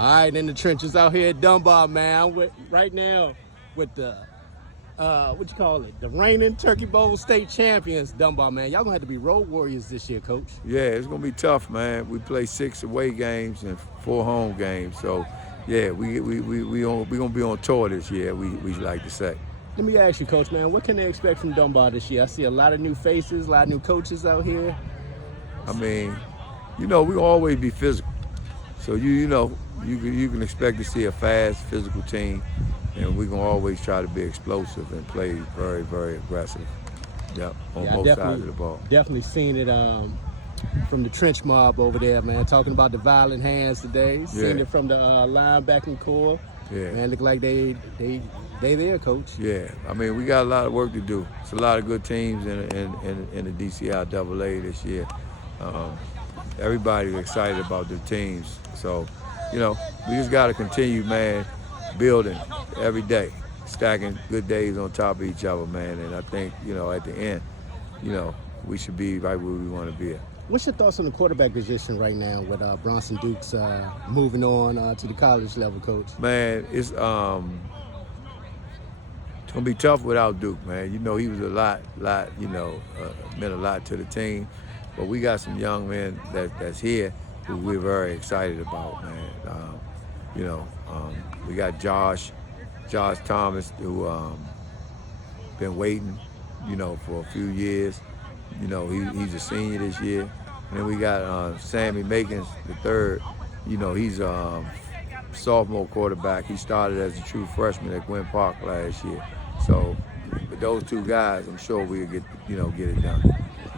All right, in the trenches out here at Dunbar, man. I'm right now with the, what you call it, the reigning Turkey Bowl state champions, Dunbar, man. Y'all gonna have to be road warriors this year, Coach. Yeah, it's gonna be tough, man. We play 6 away games and 4 home games, so yeah, we gonna be on tour this year. We like to say. Let me ask you, Coach, man, what can they expect from Dunbar this year? I see a lot of new faces, a lot of new coaches out here. I mean, we gonna always be physical, so you can expect to see a fast, physical team, and we're gonna always try to be explosive and play very, very aggressive. Yep, on both sides of the ball. Definitely seen it from the trench mob over there, man. Talking about the violent hands today. Seen it from the linebacking core. Yeah, man, look like they there, Coach. Yeah, I mean, we got a lot of work to do. It's a lot of good teams in the DCIAA this year. Everybody's excited about their teams, so we just got to continue, man, building every day, stacking good days on top of each other, man. And I think, at the end, we should be right where we want to be at. What's your thoughts on the quarterback position right now with Bronson Dukes moving on to the college level, Coach? Man, it's gonna be tough without Duke, man. He was a lot, meant a lot to the team. But we got some young men that's here who we're very excited about, man. We got Josh Thomas, who been waiting, for a few years. He's a senior this year. And then we got Sammy Makins, the third. He's a sophomore quarterback. He started as a true freshman at Gwynn Park last year. So with those two guys, I'm sure we'll get it done.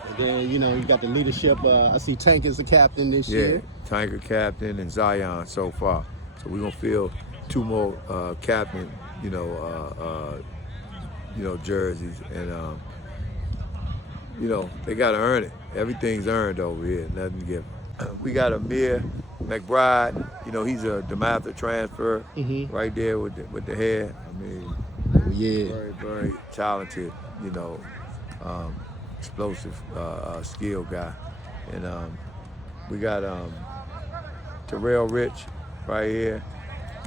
And then, you got the leadership. I see Tank is the captain this year. Yeah, Tanker captain and Zion so far. So we're going to field 2 more captain, jerseys. And, they got to earn it. Everything's earned over here, nothing given. We got Amir McBride. He's a DeMatha transfer right there with the hair. I mean, very, very talented, explosive, skill guy. And we got Terrell Rich right here,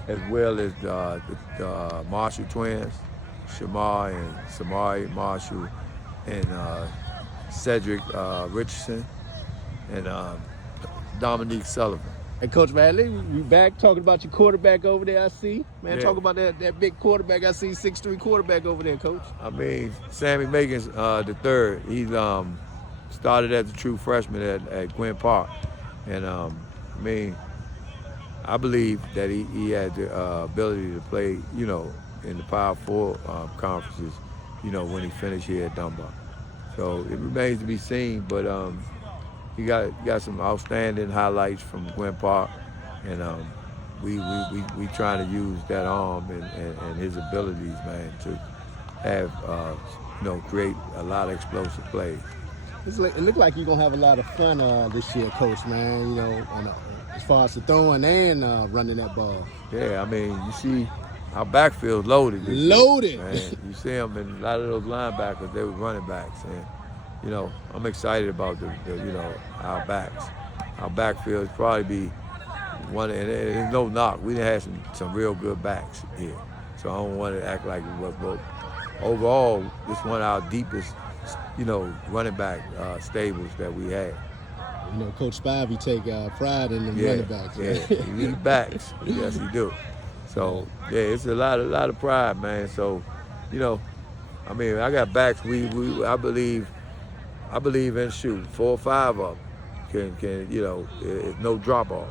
as well as the Marshall twins, Shamar and Samari Marshall, and Cedric Richardson, and Dominique Sullivan. Hey, Coach Bradley, we back talking about your quarterback over there, I see. Man, yeah. Talk about that big quarterback. I see 6'3" quarterback over there, Coach. I mean, Sammy Makins, the third. He's started as a true freshman at Gwynn Park. And, I believe that he had the ability to play, in the Power 4 conferences, when he finished here at Dunbar. So it remains to be seen, but he got some outstanding highlights from Gwynn Park, and we trying to use that arm and his abilities, man, to have create a lot of explosive plays. It looked like you're gonna have a lot of fun this year, Coach, man. As far as the throwing and running that ball. Yeah, I mean, you see our backfield's loaded. Loaded. Man. You see them, and a lot of those linebackers, they were running backs, and I'm excited about our backs. Our backfield probably be one, and there's no knock. We done had some real good backs here, so I don't want to act like it was. But overall, this one of our deepest, running back stables that we had. Coach Spivey take pride in them running backs. Yeah, he need backs. Yes, he do. So yeah, it's a lot of pride, man. So, I mean, I got backs. I believe in shooting 4 or 5 of them. Can it's no drop off.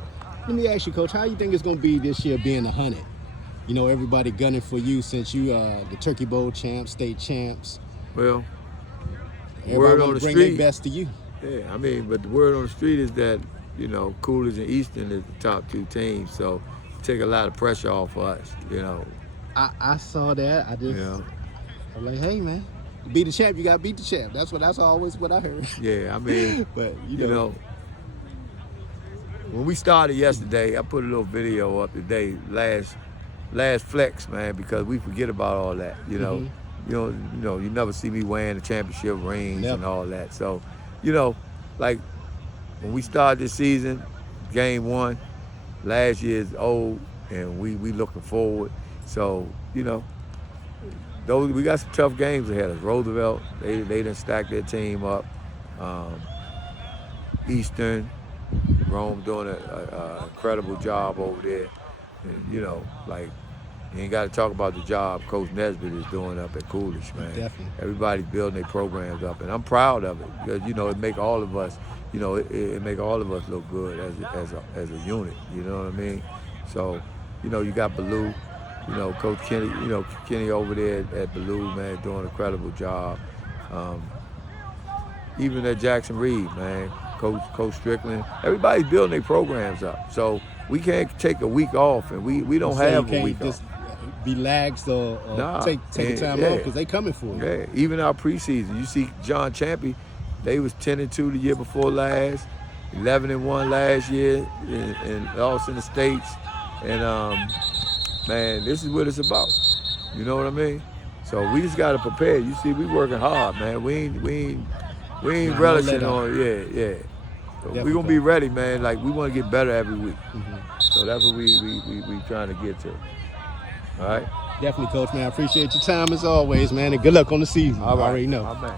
Let me ask you, Coach, how you think it's gonna be this year being 100? Everybody gunning for you since you the Turkey Bowl champs, state champs. Well, word on the street, bring their best to you. Yeah, I mean, but the word on the street is that Coolidge and Easton is the top 2 teams, so take a lot of pressure off of us. I saw that. I'm like, hey man, to beat the champ, you gotta beat the champ. That's always what I heard. Yeah, I mean, but when we started yesterday, I put a little video up today, last flex, man, because we forget about all that. You never see me wearing the championship rings and all that. So, like when we started this season, game 1, last year's old, and we looking forward. So, you know, those we got some tough games ahead of us. Roosevelt, they done stacked their team up. Eastern, Rome doing a incredible job over there. And, you know, like, you ain't got to talk about the job Coach Nesbitt is doing up at Coolidge, man. Definitely. Everybody's building their programs up, and I'm proud of it because, you know, it make all of us, you know, it make all of us look good as a unit. You know what I mean? So, you know, you got Ballou, you know, Coach Kenny, you know, Kenny over there at Ballou, man, doing an incredible job. Even at Jackson Reed, man, Coach Strickland, everybody's building their programs up. So we can't take a week off, and we don't have a week off. Be laxed or take a time off because they coming for you. Yeah, even our preseason, you see John Champy, they was 10-2 the year before last, 11-1 last year, and lost in the States. And man, this is what it's about. You know what I mean? So we just gotta prepare. You see, we working hard, man. We ain't relishing on yeah. So we gonna be ready, man. Like we want to get better every week. So that's what we trying to get to. All right. Definitely, Coach, man. I appreciate your time as always, man, and good luck on the season. All right. I already know. All right.